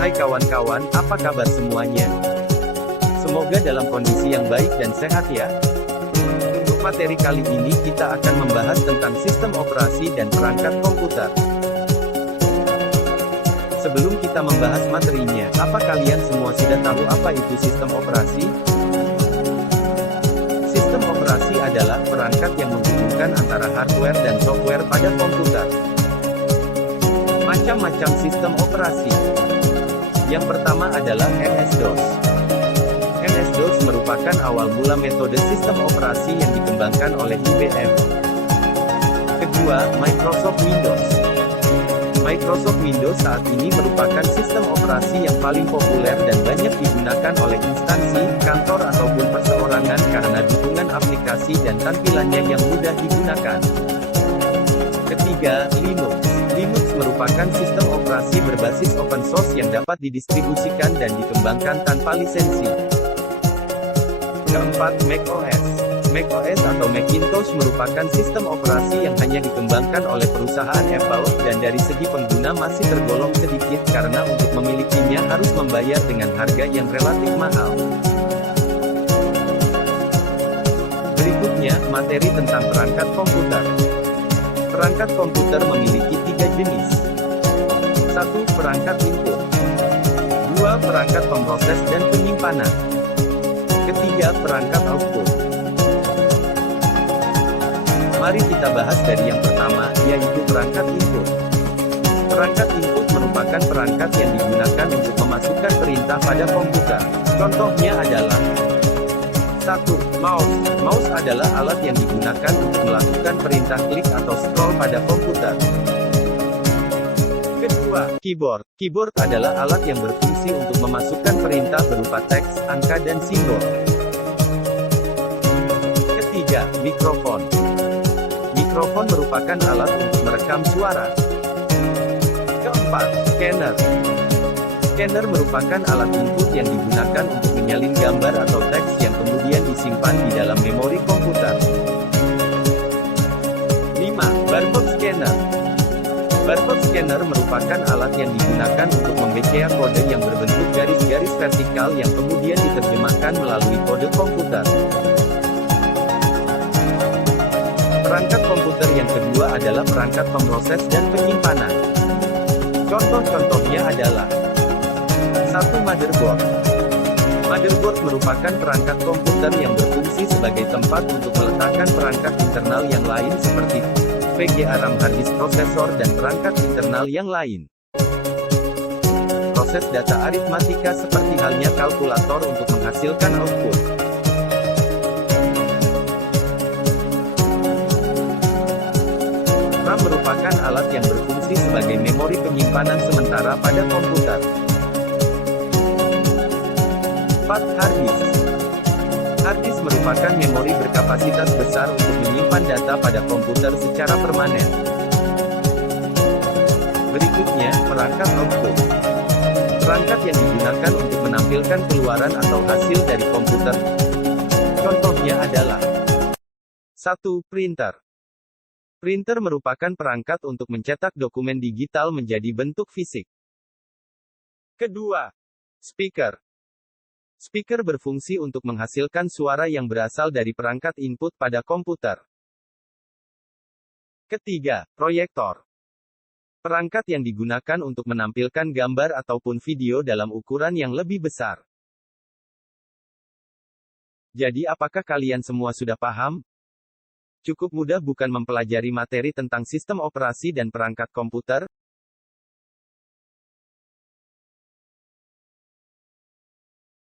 Hai kawan-kawan, apa kabar semuanya? Semoga dalam kondisi yang baik dan sehat ya. Untuk materi kali ini kita akan membahas tentang sistem operasi dan perangkat komputer. Sebelum kita membahas materinya, apa kalian semua sudah tahu apa itu sistem operasi? Sistem operasi adalah perangkat yang menghubungkan antara hardware dan software pada komputer. Macam-macam sistem operasi. Yang pertama adalah MS-DOS. MS-DOS merupakan awal mula metode sistem operasi yang dikembangkan oleh IBM. Kedua, Microsoft Windows. Microsoft Windows saat ini merupakan sistem operasi yang paling populer dan banyak digunakan oleh instansi, kantor ataupun perseorangan karena dukungan aplikasi dan tampilannya yang mudah digunakan. Ketiga, Linux. Linux merupakan sistem operasi berbasis open source yang dapat didistribusikan dan dikembangkan tanpa lisensi. Keempat, macOS. macOS atau Macintosh merupakan sistem operasi yang hanya dikembangkan oleh perusahaan Apple, dan dari segi pengguna masih tergolong sedikit karena untuk memilikinya harus membayar dengan harga yang relatif mahal. Berikutnya, materi tentang perangkat komputer. Perangkat komputer memiliki 3 jenis. 1. Perangkat input. 2. Perangkat pemroses dan penyimpanan. Ketiga, perangkat output. Mari kita bahas dari yang pertama, yaitu perangkat input. Perangkat input merupakan perangkat yang digunakan untuk memasukkan perintah pada komputer. Contohnya adalah 1. Mouse. Mouse adalah alat yang digunakan untuk melakukan perintah klik atau scroll pada komputer. Kedua, keyboard. Keyboard adalah alat yang berfungsi untuk memasukkan perintah berupa teks, angka dan simbol. Ketiga, mikrofon. Mikrofon merupakan alat untuk merekam suara. Keempat, scanner. Scanner merupakan alat input yang digunakan untuk menyalin gambar atau teks yang kemudian disimpan di dalam memori komputer. 5. Barcode scanner. Barcode scanner merupakan alat yang digunakan untuk membaca kode yang berbentuk garis-garis vertikal yang kemudian diterjemahkan melalui kode komputer. Perangkat komputer yang kedua adalah perangkat pemroses dan penyimpanan. Contoh-contohnya adalah 1. Motherboard. Motherboard merupakan perangkat komputer yang berfungsi sebagai tempat untuk meletakkan perangkat internal yang lain seperti VGA, RAM, hard disk, prosesor, dan perangkat internal yang lain. Proses data aritmatika seperti halnya kalkulator untuk menghasilkan output. RAM merupakan alat yang berfungsi sebagai memori penyimpanan sementara pada komputer. 4. Hard disk. Hard disk merupakan memori berkapasitas besar untuk menyimpan data pada komputer secara permanen. Berikutnya, perangkat output. Perangkat yang digunakan untuk menampilkan keluaran atau hasil dari komputer. Contohnya adalah 1. Printer. Printer merupakan perangkat untuk mencetak dokumen digital menjadi bentuk fisik. Kedua, speaker. Speaker berfungsi untuk menghasilkan suara yang berasal dari perangkat input pada komputer. Ketiga, proyektor. Perangkat yang digunakan untuk menampilkan gambar ataupun video dalam ukuran yang lebih besar. Jadi apakah kalian semua sudah paham? Cukup mudah bukan mempelajari materi tentang sistem operasi dan perangkat komputer?